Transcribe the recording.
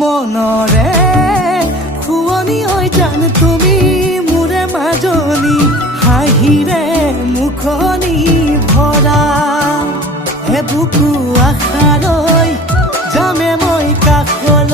মনৰে খুৱনি হৈ জান তুমি মোৰে মাজনী হাঁহিৰে মুখনি ভৰা এবুকু আশালৈ যামে মই কাষৰ